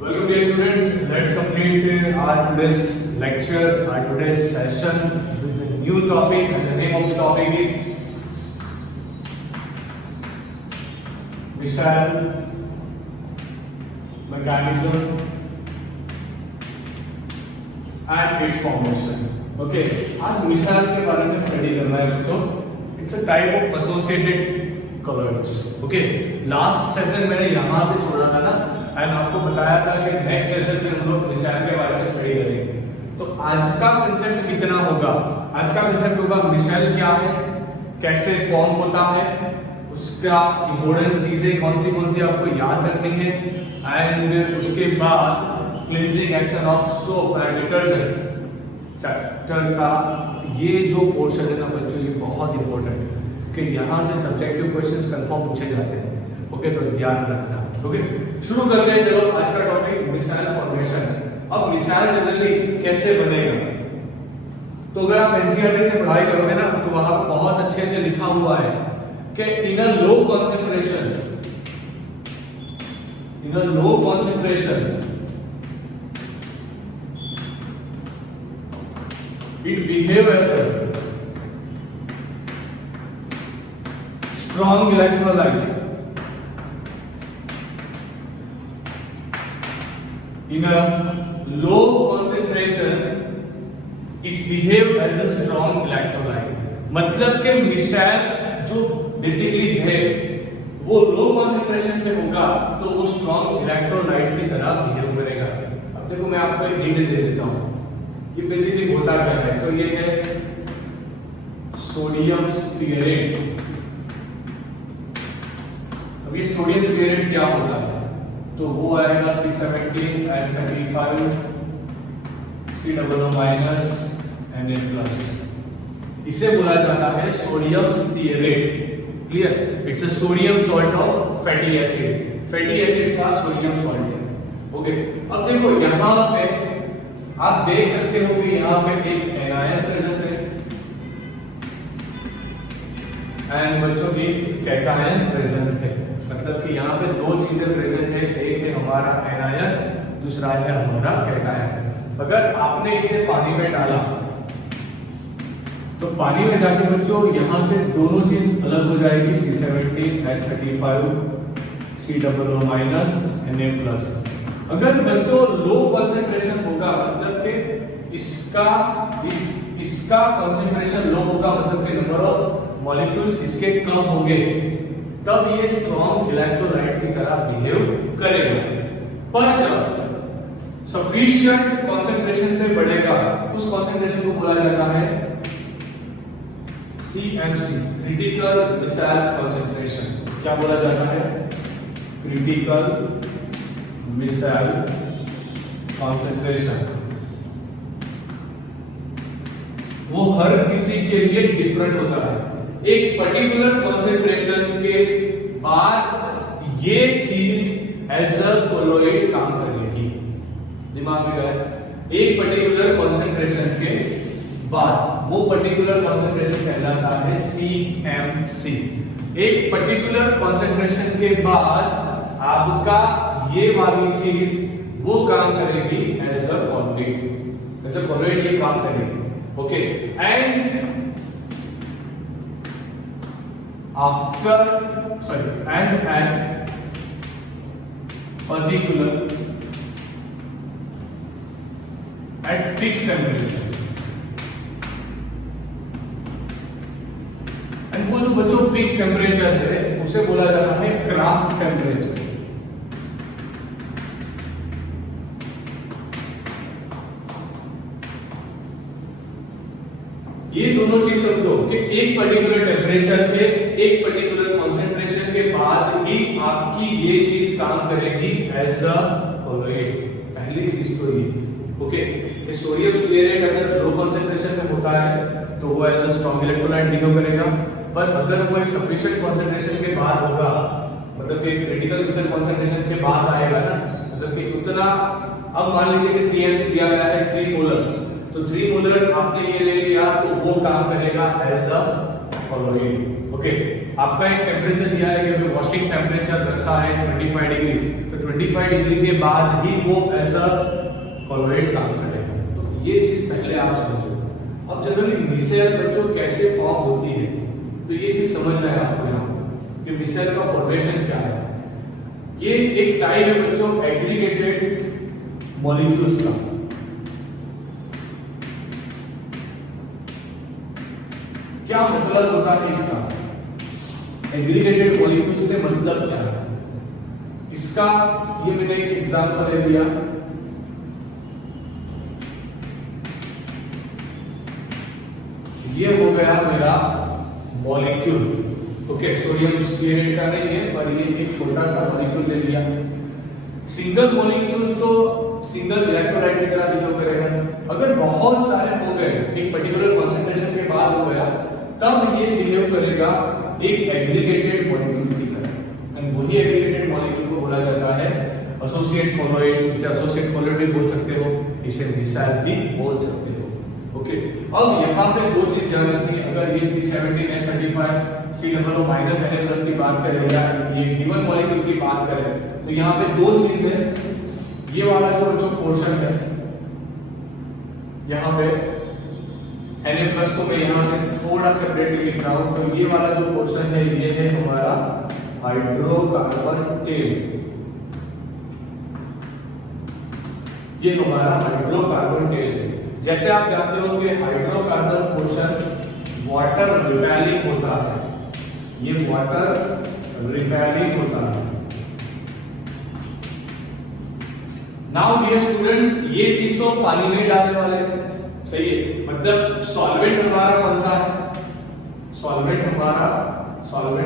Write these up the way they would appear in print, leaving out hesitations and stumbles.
Welcome dear students, let's complete our today's lecture, our today's session with a new topic, and the name of the topic is missile mechanism and its formation. Okay, आज missile के बारे में study करना है बच्चों. It's a type of associated colloids. Okay, last session मैंने यहाँ से छोड़ा था ना, एंड आपको बताया था कि नेक्स्ट सेशन में हम लोग मिसाइल के बारे में स्टडी करेंगे. तो आज का कंसेप्ट कितना होगा? आज का कंसेप्ट होगा मिसाइल क्या है, कैसे फॉर्म होता है, उसका इम्पोर्टेंट चीजें कौन सी आपको याद रखनी है, एंड उसके बाद cleansing action of soap and detergent chapter का ये जो पोर्शन है ना बच्चों, ये बहुत इंपॉर्टेंट है कि यहाँ से सब्जेक्टिव क्वेश्चंस कंफर्म पूछे जाते हैं. ओके, तो ध्यान रखना. ओके, शुरू करते हैं. चलो, आज का टॉपिक मिसाइल फॉर्मेशन. अब मिसाइल जनरली कैसे बनेगा? तो अगर आप एनसीईआरटी से पढ़ाई करोगे ना, तो वहां बहुत अच्छे से लिखा हुआ है कि in a low concentration it behave as a strong electrolyte. In a low concentration it behave as a strong electrolyte. मतलब कि मिसाइल जो बेसिकली है वो लो कॉन्सेंट्रेशन पे होगा तो वो स्ट्रॉन्ग इलेक्ट्रोलाइट की तरह बिहेव करेगा. अब देखो, मैं आपको एक हिंट दे देता हूं. ये बेसिकली होता क्या है? तो ये है सोडियम स्टीयरेट. अब ये सोडियम स्टीयरेट क्या होता है? तो वो आएगा C17H35 COO- Na+. इसे बोला जाता है sodium stearate. Clear? It's a sodium salt of fatty acid. Fatty acid का सोडियम सॉल्ट है. ओके, अब देखो यहां पे आप देख सकते हो कि यहाँ पे एक एनायन प्रेजेंट है एंड बच्चों की कैटायन प्रेजेंट है. मतलब कि यहाँ पे दो चीजें प्रेजेंट है. एक है हमारा एनायन, दूसरा है हमारा कैटायन. अगर आपने इसे पानी में डाला तो पानी में जाके बच्चों यहाँ से दोनों चीज अलग हो जाएगी. C17H35 COO- Na+. अगर बच्चों लो कंसंट्रेशन होगा, मतलब कि इसका कंसंट्रेशन लो होगा, मतलब कि नंबर ऑफ मॉलिक्यूल्स इसके कम होंगे, तब ये स्ट्रॉन्ग इलेक्ट्रोलाइट की तरह बिहेव करेगा. पर जब सफिशिएंट कंसंट्रेशन पे बढ़ेगा, उस कंसंट्रेशन को बोला जाता है CMC, क्रिटिकल मिसाइल कंसंट्रेशन. क्या बोला जाता है? Critical missile concentration. वो हर किसी के लिए डिफरेंट होता है. एक पर्टिकुलर कंसंट्रेशन के बाद ये चीज एज अ कोलॉइड काम करेगी. दिमाग में गया? एक पर्टिकुलर कंसंट्रेशन के बाद वो पर्टिकुलर कंसंट्रेशन कहलाता है CMC. एक पर्टिकुलर कंसंट्रेशन के बाद आपका ये वाली चीज वो काम करेगी as a colloid. As a colloid ये काम करेगी. Okay, and at particular at fix temperature. एंड वो जो बच्चों फिक्स टेम्परेचर है उसे बोला जाता है क्राफ्ट टेम्परेचर. ये दोनों चीज समझो कि एक पर्टिकुलर टेम्परेचर पे एक पर्टिकुलर कंसंट्रेशन के बाद ही आपकी ये चीज काम करेगी एज अ कोलॉइड. पहली चीज तो ये. ओके, कि सोडियम स्टीयरेट अगर लो कंसंट्रेशन में होता है तो वो as a strong electrolyte behave करेगा. पर अगर वो एक सफिशिएंट कंसंट्रेशन के बाद होगा, मतलब कि क्रिटिकल मिसाइल कंसंट्रेशन के बाद आएगा ना, मतलब कि उतना. अब मान लीजिए कि CMC दिया गया है 3 मोलर, तो 3 मोलर आपने ये ले लिया तो वो काम करेगा एज अ कॉलॉइड. ओके, आपका एक टेम्परेचर दिया है कि वॉशिंग टेम्परेचर रखा है 25 डिग्री, तो 25 डिग्री के बाद ही वो ऐसा कॉलोइड काम करेगा। तो ये चीज पहले आप समझो। अब जनरली मिसेल बच्चों कैसे फॉर्म होती है, तो ये चीज समझना है आपको यहाँ कि मिसेल का फॉर्मेशन क्या है। ये एक टाइप है बच्चों एग्रीगेटेड मॉलिक्यूल्स का। क्या मतलब होता है इसका? एग्रीगेटेड मॉलिक्यूल्स से मतलब क्या है इसका? ये मैंने एक एग्जांपल ले लिया। ये हो गया मेरा मॉलिक्यूल, ओके, सोडियम स्टीरेट का नहीं है पर ये एक छोटा सा मॉलिक्यूल ले लिया। सिंगल मॉलिक्यूल तो सिंगल इलेक्ट्रोलाइट की तरह बिहेव करेगा। अगर बहुत सारे हो गए एक पर्टिकुलर कंसंट्रेशन के बाद हो गया, तब ये बिहेव करेगा एक एग्रीगेटेड मॉलिक्यूल की तरह। एंड वही एग्रीगेटेड मॉलिक्यूल को बोला जाता है एसोसिएट कॉलोइड। इसे एसोसिएट कॉलोइड भी बोल सकते हो, इसे मिसाइल भी बोल सकते हो, ओके। अब यहाँ पे दो चीज ध्यान रखनी है। अगर ये C17 N35 C00- की बात करें या ये गिवन मॉलिक्यूल की बात करें, तो यहाँ पे दो चीज है। ये वाला जो बच्चों पोर्शन है यहाँ पे Na+ को मैं यहाँ से थोड़ा सेपरेटली लिख रहा हूं, तो ये वाला जो पोर्शन है ये है हमारा हाइड्रोकार्बन टेल। ये हमारा हाइड्रोकार्बन टेल है। जैसे आप जानते हो कि हाइड्रोकार्बन पोर्शन वाटर रिपेलिंग होता है, ये वाटर रिपेलिंग होता है। नाउ डियर स्टूडेंट्स, ये चीज तो पानी में डालने वाले थे, सही है। मतलब सॉल्वेंट हमारा कौन सा है? सॉल्वेंट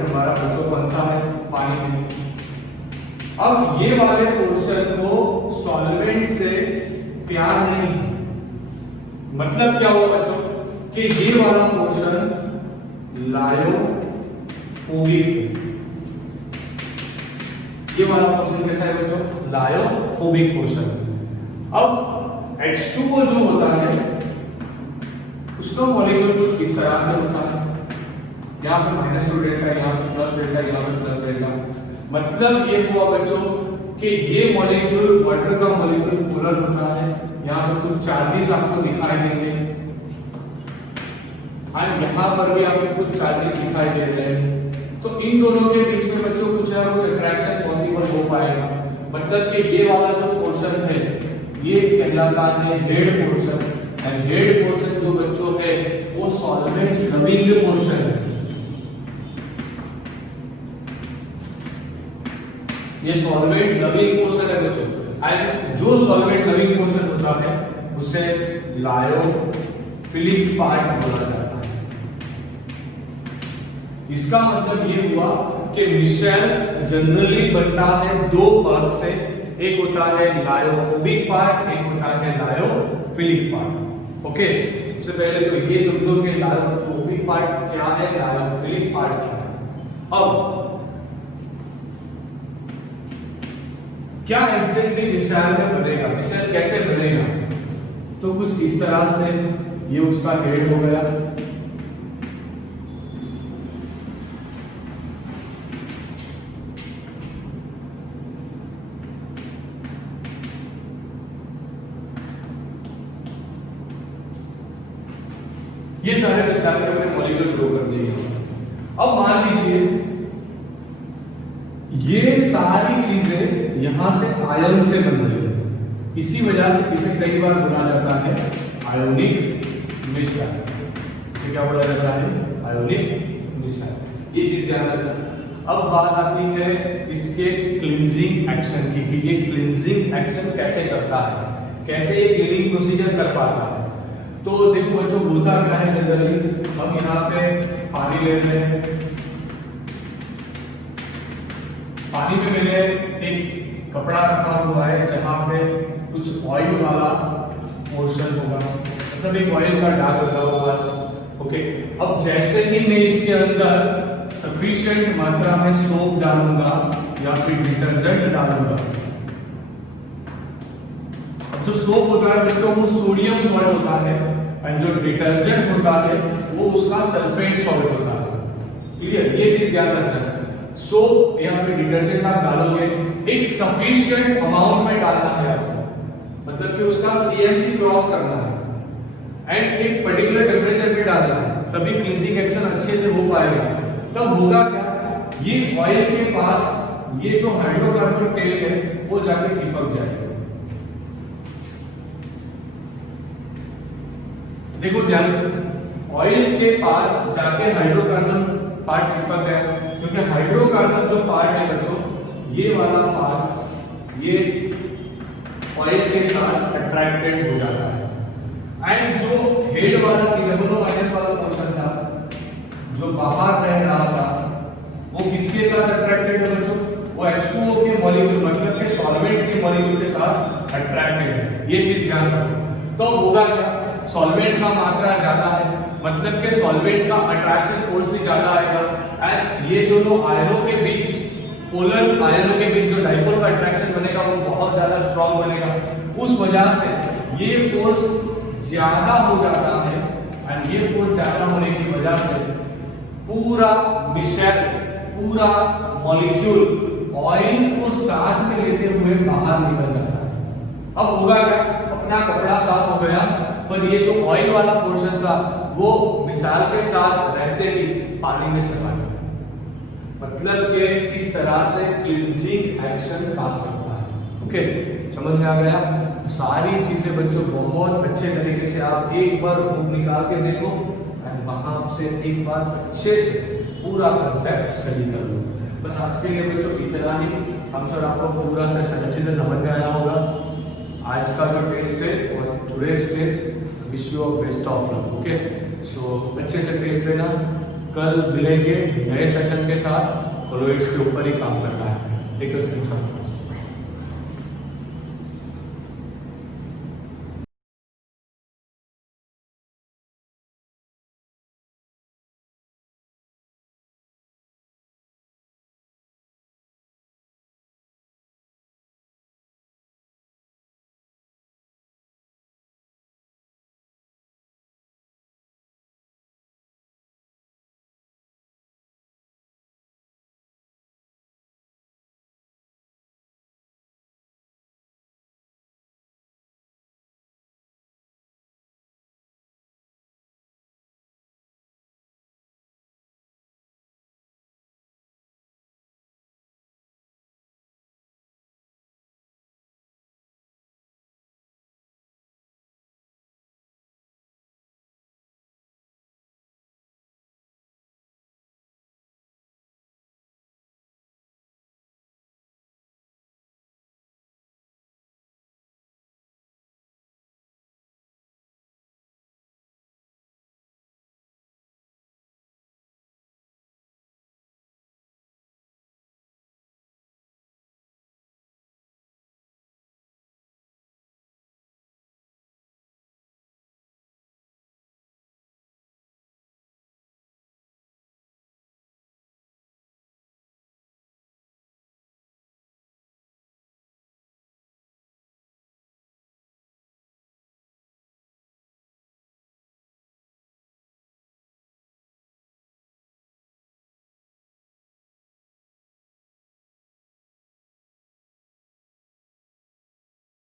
हमारा बच्चों कौन सा है? पानी में। अब ये वाले पोर्शन को सॉल्वेंट से प्यार नहीं, मतलब क्या हुआ बच्चों कि ये वाला पोर्शन लायोफोबिक है। ये वाला पोर्शन कैसा है बच्चों? Lyophobic portion. अब H2O जो होता है उसका मॉलिक्यूल कुछ इस तरह से होता है। यहाँ पे -2 डेल्टा, यहाँ पे प्लस डेल्टा, यहाँ पे प्लस डेल्टा। मतलब ये हुआ बच्चों कि ये मॉलिक्यूल वाटर का मॉलिक्यूल पोलर होता है। यहाँ पे कुछ चार्जेस आपको दिखाई देंगे और यहाँ पर भी आपको कुछ चार्जेस दिखाई दे रहे हैं। तो इन दोनों के बीच में बच्चों कुछ ना कुछ अट्रैक्शन पॉसिबल हो पाएगा। मतलब कि ये वाला जो पोर्शन है ये कहलाता है head portion. And head portion जो बच्चों है वो सॉल्वेंट लविंग पोर्शन है। ये सॉल्वेंट लविंग पोर्शन है बच्चों। एंड जो सॉल्वेंट लविंग पोर्शन होता है उसे लायोफिलिक पार्ट बोला जाता है। इसका मतलब ये हुआ कि मिसेल जनरली बनता है दो पार्ट से। एक होता है लायोफोबिक पार्ट, एक होता है लायोफिलिक पार्ट, ओके। सबसे पहले तो ये समझो कि लायोफोबिक पार्ट क्या है, लायोफिलिक पार्ट क्या है। अब क्या एग्जैक्टली मिसाइल में बनेगा, मिसाइल कैसे बनेगा? तो कुछ इस तरह से ये उसका हेड हो गया। ये सारे मिसाइल में मॉलिक्यूल ड्रॉ कर दिए। अब मान लीजिए ये सारी चीजें यहां से आयन से बन रही है। इसी वजह से इसे कई बार बोला जाता है आयोनिक मिसाइल। इसे क्या बोला जाता है? Ionic missile. ये चीज ध्यान रखना। अब बात आती है इसके क्लींजिंग एक्शन की कि ये क्लींजिंग एक्शन कैसे करता है, कैसे ये क्लीनिंग प्रोसीजर कर पाता है। तो देखो बच्चों होता क्या है जनरली, हम यहाँ पे पानी ले रहे हैं। पानी में मैंने एक कपड़ा रखा हुआ है जहां पे कुछ ऑयल वाला पोर्शन होगा, मतलब एक ऑयल का दाग लगा हुआ है, ओके। अब जैसे ही मैं इसके अंदर सफिशिएंट मात्रा में सोप डालूंगा या फिर डिटर्जेंट डालूंगा, जो सोप होता है बच्चों वो सोडियम सॉल्ट होता है और जो डिटर्जेंट होता है वो उसका सल्फेट सॉल्ट होता है। क्लियर, ये चीज ध्यान रखना। सोप या फिर डिटर्जेंट आप डालोगे एक सफिशिएंट अमाउंट में डालना है आपको, मतलब कि उसका सीएमसी क्रॉस करना है एंड एक पर्टिकुलर टेम्परेचर पे डालना है, तभी क्लींजिंग एक्शन अच्छे से हो पाएगा। तब होगा क्या, ये ऑयल के पास ये जो हाइड्रोकार्बन टेल है वो जाके चिपक जाएगा। देखो ध्यान से, ऑयल के पास जाके हाइड्रोकार्बन पार्ट चिपक गया, क्योंकि हाइड्रोकार्बन जो पार्ट है बच्चों, ये वाला पार्ट ये ऑयल के साथ अट्रैक्टेड हो जाता है। एंड जो हेड वाला C=- वाला पोर्शन था जो बाहर रह रहा था, वो किसके साथ अट्रैक्टेड है बच्चों, वो H2O के मॉलिक्यूल मतलब के सॉल्वेंट के मॉलिक्यूल के साथ अट्रैक्टेड है। ये चीज ध्यान रखो। तो होगा क्या, सॉल्वेंट का मात्रा ज्यादा है, मतलब के सॉल्वेंट का अट्रैक्शन फोर्स भी ज्यादा आएगा एंड ये दोनों आयनों के बीच, पोलर आयनों के बीच जो डाइपोल का अट्रैक्शन बनेगा वो बहुत ज्यादा स्ट्रांग बनेगा। उस वजह से ये फोर्स ज्यादा हो जाता है एंड ये फोर्स ज्यादा होने की वजह से पूरा मिक्सचर, पूरा मॉलिक्यूल ऑयल को साथ में लेते हुए बाहर निकल जाता है। अब होगा क्या, अपना कपड़ा साफ हो गया, पर ये जो ऑयल वाला पोर्शन था वो मिसाल के साथ रहते ही पानी में चला गया। मतलब कि इस तरह से क्लींजिंग एक्शन काम करता है। ओके, समझ में आ गया? तो सारी चीजें बच्चों बहुत अच्छे तरीके से आप एक बार बुक निकाल के देखो एंड वहां से एक बार अच्छे से पूरा कंसेप्ट स्टडी कर लो। बस आज के लिए बच्चों इतना ही। हम सर आपको पूरा सेशन अच्छे से समझ में आया होगा। आज का जो टेस्ट है और today's test, wish you best of luck. Okay, so अच्छे से टेस्ट देना। कल मिलेंगे नए सेशन के साथ। कोलोइड्स के ऊपर ही काम करना है। Take a screenshot.